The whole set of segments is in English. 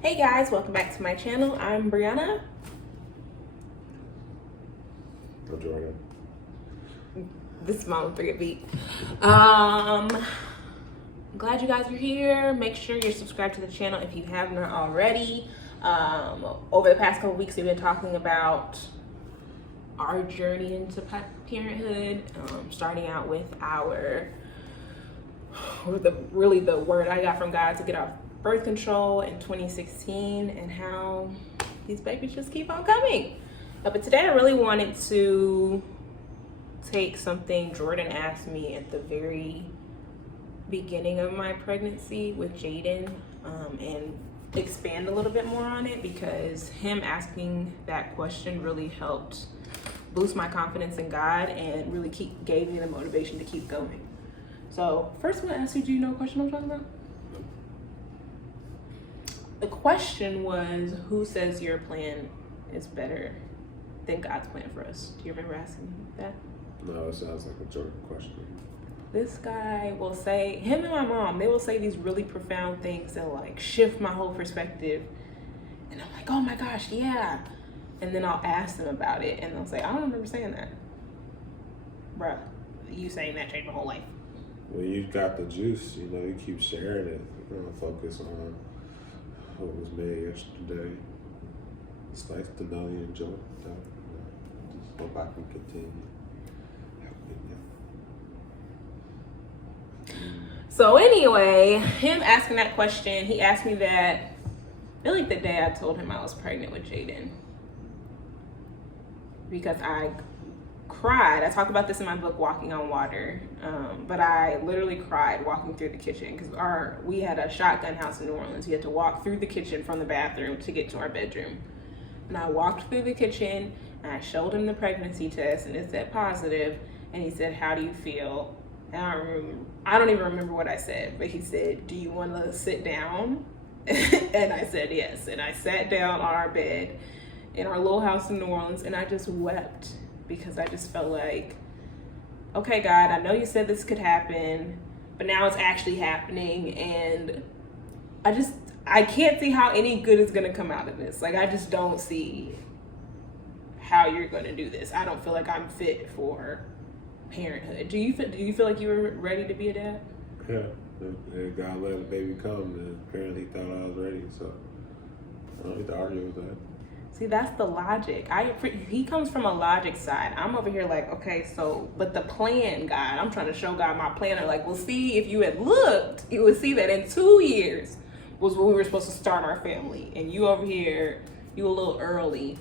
Hey guys, welcome back to my channel. I'm Brianna. I'm Jordan. This is Mama 3 Beat. I'm glad you guys are here. Make sure you're subscribed to the channel if you haven't already. Over the past couple weeks, we've been talking about our journey into parenthood, starting out with the word I got from God to get off birth control in 2016 and how these babies just keep on coming. But today I really wanted to take something Jordan asked me at the very beginning of my pregnancy with Jaden and expand a little bit more on it, because him asking that question really helped boost my confidence in God and really gave me the motivation to keep going. So first I'm gonna ask you, do you know what question I'm talking about? The question was, who says your plan is better than God's plan for us? Do you remember asking that? No, it sounds like a Jordan question. This guy will say, him and my mom, they will say these really profound things that like shift my whole perspective. And I'm like, oh my gosh, yeah. And then I'll ask them about it and they'll say, I don't remember saying that. Bruh, you saying that changed my whole life. When you got the juice, you keep sharing it. You're gonna focus on what was made yesterday. It's nice to know you enjoy it, though. Just hope I can continue. So anyway, him asking that question, he asked me that, I feel like the day I told him I was pregnant with Jaden. Because I cried. I talk about this in my book, Walking on Water. But I literally cried walking through the kitchen because we had a shotgun house in New Orleans. You had to walk through the kitchen from the bathroom to get to our bedroom. And I walked through the kitchen and I showed him the pregnancy test and it said positive. And he said, how do you feel? And I don't even remember what I said, but he said, do you want to sit down? And I said yes. And I sat down on our bed in our little house in New Orleans and I just wept because I just felt like, okay, God, I know you said this could happen, but now it's actually happening. And I can't see how any good is going to come out of this. Like, I just don't see how you're going to do this. I don't feel like I'm fit for parenthood. Do you feel like you were ready to be a dad? Yeah. If God let a baby come, and apparently he thought I was ready, so I don't need to argue with that. See, that's the logic. He comes from a logic side. I'm over here like, okay, so, but the plan, God, I'm trying to show God my plan. Like, well, see, if you had looked, you would see that in 2 years was when we were supposed to start our family. And you over here, you a little early.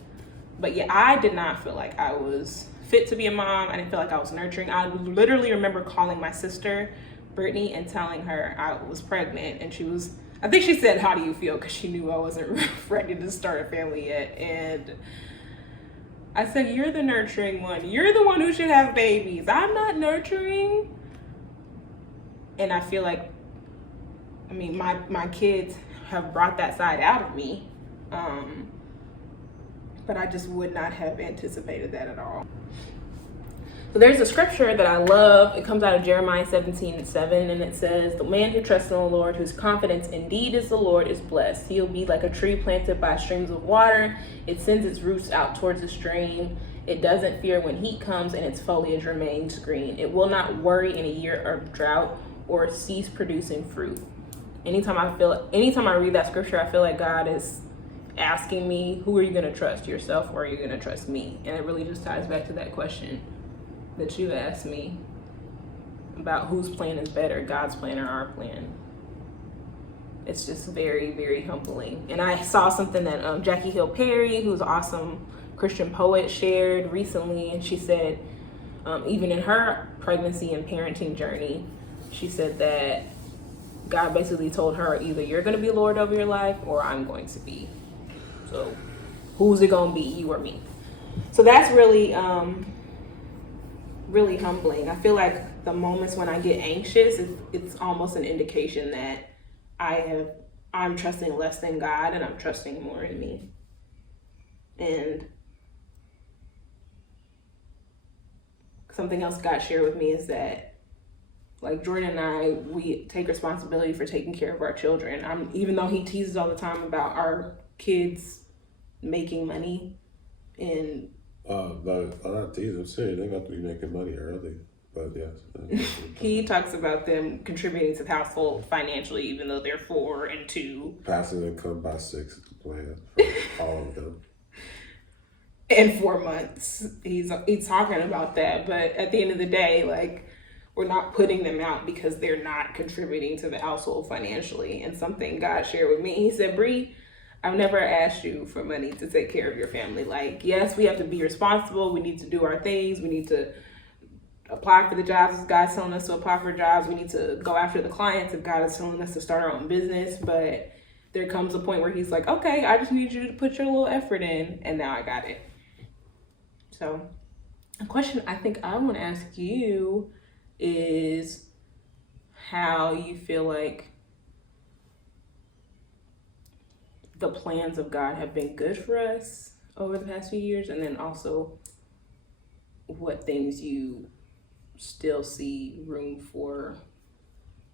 But yeah, I did not feel like I was fit to be a mom. I didn't feel like I was nurturing. I literally remember calling my sister, Brittany, and telling her I was pregnant. And I think she said, how do you feel? Because she knew I wasn't ready to start a family yet. And I said, you're the nurturing one. You're the one who should have babies. I'm not nurturing. And I feel like, my kids have brought that side out of me. But I just would not have anticipated that at all. So there's a scripture that I love. It comes out of Jeremiah 17:7, and it says, the man who trusts in the Lord, whose confidence indeed is the Lord, is blessed. He'll be like a tree planted by streams of water. It sends its roots out towards the stream. It doesn't fear when heat comes, and its foliage remains green. It will not worry in a year of drought or cease producing fruit. Anytime I read that scripture, I feel like God is asking me, who are you going to trust, yourself, or are you going to trust me? And it really just ties back to that question that you asked me about whose plan is better, God's plan or our plan. It's just very, very humbling. And I saw something that Jackie Hill Perry, who's an awesome Christian poet, shared recently, and she said, even in her pregnancy and parenting journey, she said that God basically told her, either you're going to be Lord over your life or I'm going to be. So who's it going to be, you or me? So that's really, really humbling. I feel like the moments when I get anxious, it's almost an indication that I'm trusting less than God and I'm trusting more in me. And something else God shared with me is that Like Jordan and I, we take responsibility for taking care of our children. Even though he teases all the time about our kids making money, and but I'm not teasing. I'm serious. They got to be making money early. But yes, he talks about them contributing to the household financially, even though they're 4 and 2. Passive income by 6 is the plan for all of them. In 4 months, he's talking about that. But at the end of the day, like, we're not putting them out because they're not contributing to the household financially. And something God shared with me, he said, Bree, I've never asked you for money to take care of your family. Like, yes, we have to be responsible. We need to do our things. We need to apply for the jobs if God's telling us to apply for jobs. We need to go after the clients if God is telling us to start our own business. But there comes a point where he's like, okay, I just need you to put your little effort in, and now I got it. So a question I think I want to ask you is how you feel like the plans of God have been good for us over the past few years, and then also what things you still see room for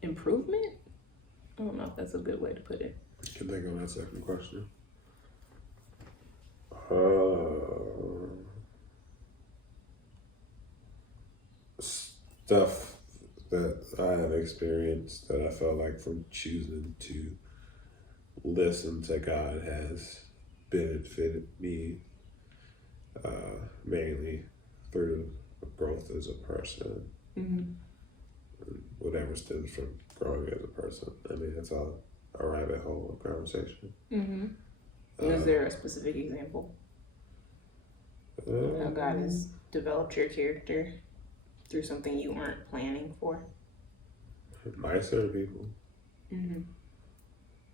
improvement. I don't know if that's a good way to put it. Can think on that second question. Stuff that I have experienced that I felt like from choosing to listen to God has benefited me mainly through growth as a person. Mm-hmm. Whatever stems from growing as a person. I mean, that's all a rabbit hole of conversation. Mm-hmm. Is there a specific example of how God has developed your character through something you weren't planning for? Nicer people.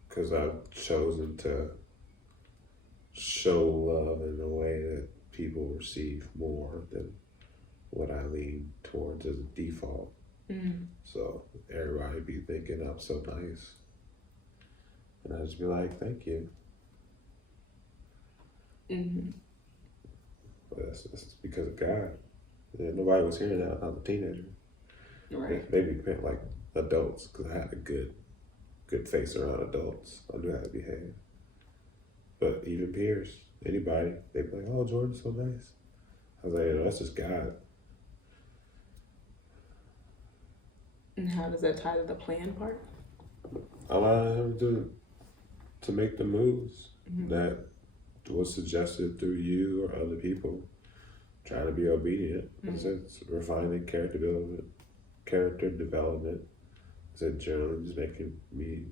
Because I've chosen to show love in a way that people receive more than what I lean towards as a default. So everybody be thinking I'm so nice. And I just be like, thank you. But it's because of God. Yeah, nobody was hearing that when I was a teenager. Right. They be like adults, because I had a good face around adults. I knew how to behave. But even peers, anybody, they be like, oh, Jordan's so nice. I was like, that's just God. And how does that tie to the plan part? Allowing him to make the moves that was suggested through you or other people. Trying to be obedient. It's refining character development. It's generally just making me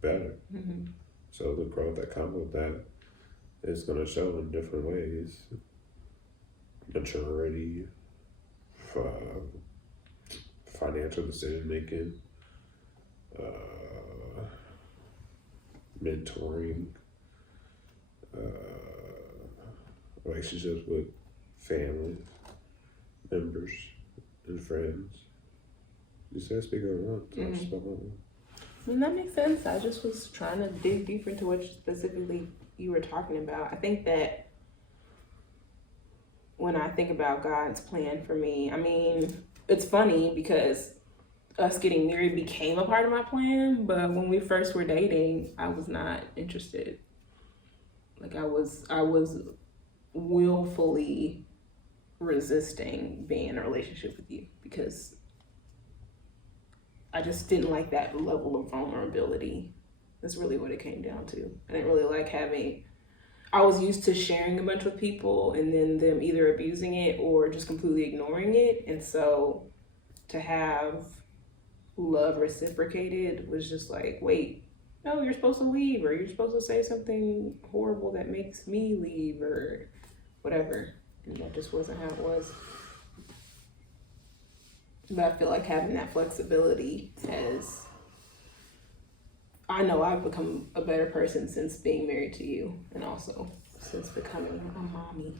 better. So the growth that comes with that is going to show in different ways. Maturity, financial decision making, mentoring, relationships with family members and friends. You said speak on one, so I spoke on one. I mean, that makes sense. I just was trying to dig deeper into what specifically you were talking about. I think that when I think about God's plan for me, I mean, it's funny because us getting married became a part of my plan, but when we first were dating, I was not interested. Like I was willfully resisting being in a relationship with you because I just didn't like that level of vulnerability. That's really what it came down to. I didn't really like I was used to sharing a bunch with people and then them either abusing it or just completely ignoring it. And so to have love reciprocated was just like, wait, no, you're supposed to leave, or you're supposed to say something horrible that makes me leave, or whatever. And that just wasn't how it was. But I feel like having that flexibility I know I've become a better person since being married to you, and also since becoming a mommy.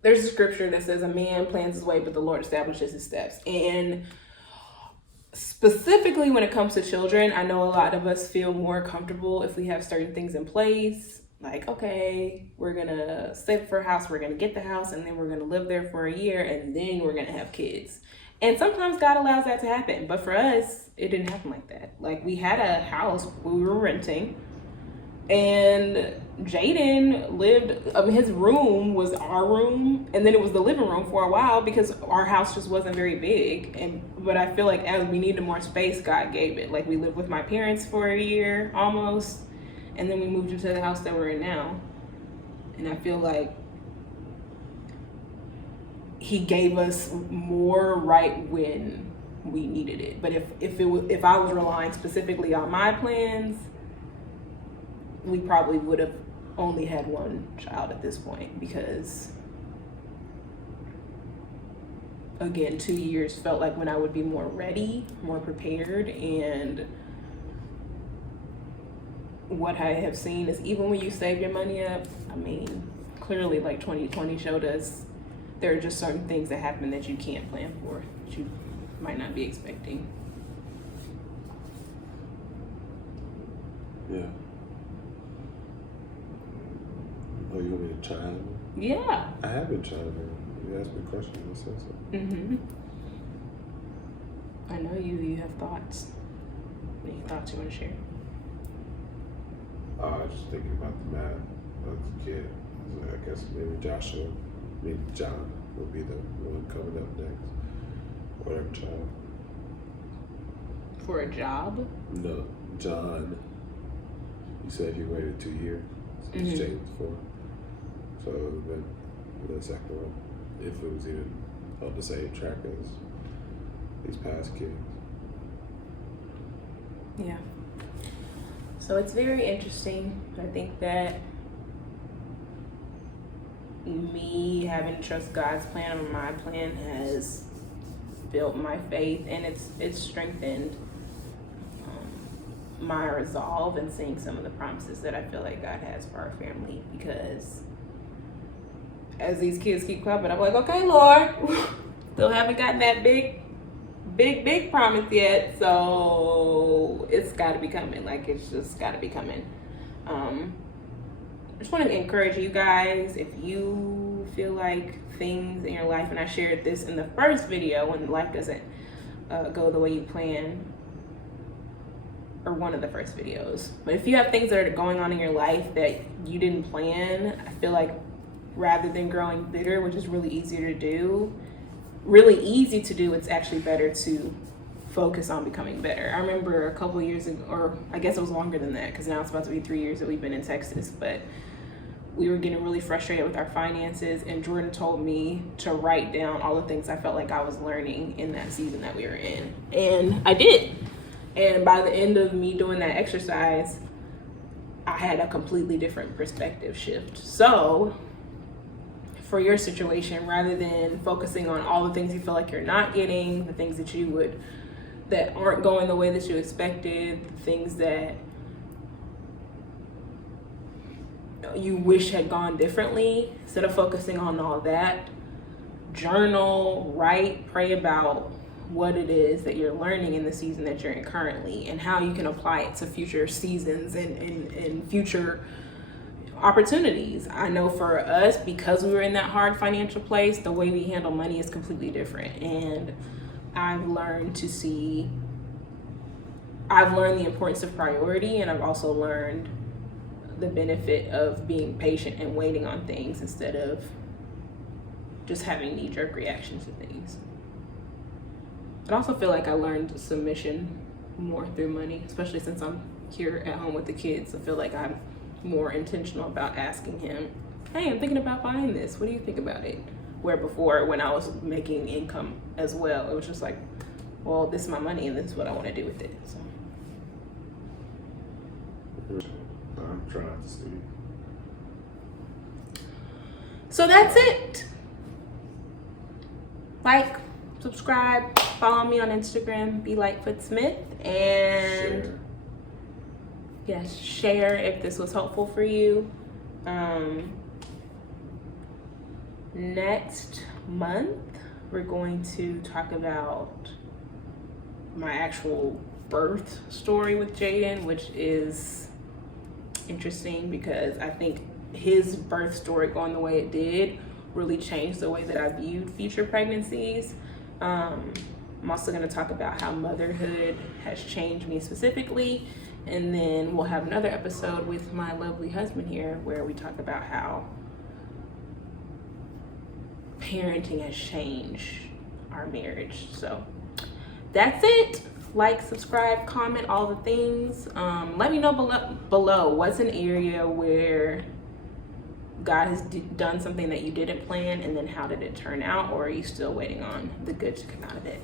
There's a scripture that says a man plans his way, but the Lord establishes his steps. And specifically when it comes to children, I know a lot of us feel more comfortable if we have certain things in place. Like, okay, we're gonna save for a house, we're gonna get the house, and then we're gonna live there for a year, and then we're gonna have kids. And sometimes God allows that to happen. But for us, it didn't happen like that. Like, we had a house we were renting, and Jaden lived, his room was our room, and then it was the living room for a while because our house just wasn't very big. But I feel like as we needed more space, God gave it. Like, we lived with my parents for a year almost, and then we moved into the house that we're in now. And I feel like he gave us more right when we needed it. But if I was relying specifically on my plans, we probably would have only had one child at this point, because again, 2 years felt like when I would be more ready, more prepared. And what I have seen is, even when you save your money up, I mean, clearly, like 2020 showed us, there are just certain things that happen that you can't plan for, that you might not be expecting. Yeah. Oh, you want me to chime? Yeah. I have been chiming. You asked me a question. I said so. Mm-hmm. I know you have thoughts. Any thoughts you want to share? I was just thinking about the math of the kid. So I guess maybe John will be the one coming up next. Whatever child. For a job? No, John. You said he waited 2 years. So it's James 4. So then the second one, if it was even on the same track as these past kids. Yeah. So it's very interesting. I think that me having to trust God's plan over my plan has built my faith, and it's strengthened my resolve in seeing some of the promises that I feel like God has for our family. Because as these kids keep coming, I'm like, okay, Lord, still haven't gotten that big promise yet, so it's got to be coming. Like, it's just got to be coming. I just want to encourage you guys, if you feel like things in your life, and I shared this in the first video, when life doesn't go the way you plan, or one of the first videos, but if you have things that are going on in your life that you didn't plan, I feel like rather than growing bitter, which is really easy to do, it's actually better to focus on becoming better. I remember a couple years ago, or I guess it was longer than that, because now it's about to be 3 years that we've been in Texas, but we were getting really frustrated with our finances, and Jordan told me to write down all the things I felt like I was learning in that season that we were in. And I did. And by the end of me doing that exercise, I had a completely different perspective shift. So for your situation, rather than focusing on all the things you feel like you're not getting, the things that aren't going the way that you expected, the things that you wish had gone differently, instead of focusing on all that, journal, write, pray about what it is that you're learning in the season that you're in currently, and how you can apply it to future seasons and future opportunities. I know for us, because we were in that hard financial place, the way we handle money is completely different. And I've learned the importance of priority, and I've also learned the benefit of being patient and waiting on things instead of just having knee-jerk reactions to things. I also feel like I learned submission more through money, especially since I'm here at home with the kids. I feel like I'm more intentional about asking him, hey, I'm thinking about buying this. What do you think about it? Where before, when I was making income as well, it was just like, well, this is my money and this is what I want to do with it. So I'm trying to see. So that's it. Like, subscribe, follow me on Instagram, BeLightfootSmith, and yes, share if this was helpful for you. Next month, we're going to talk about my actual birth story with Jaden, which is interesting because I think his birth story going the way it did really changed the way that I viewed future pregnancies. I'm also going to talk about how motherhood has changed me specifically. And then we'll have another episode with my lovely husband here where we talk about how parenting has changed our marriage. So that's it. Like, subscribe, comment, all the things. Let me know below what's an area where God has done something that you didn't plan, and then how did it turn out, or are you still waiting on the good to come out of it?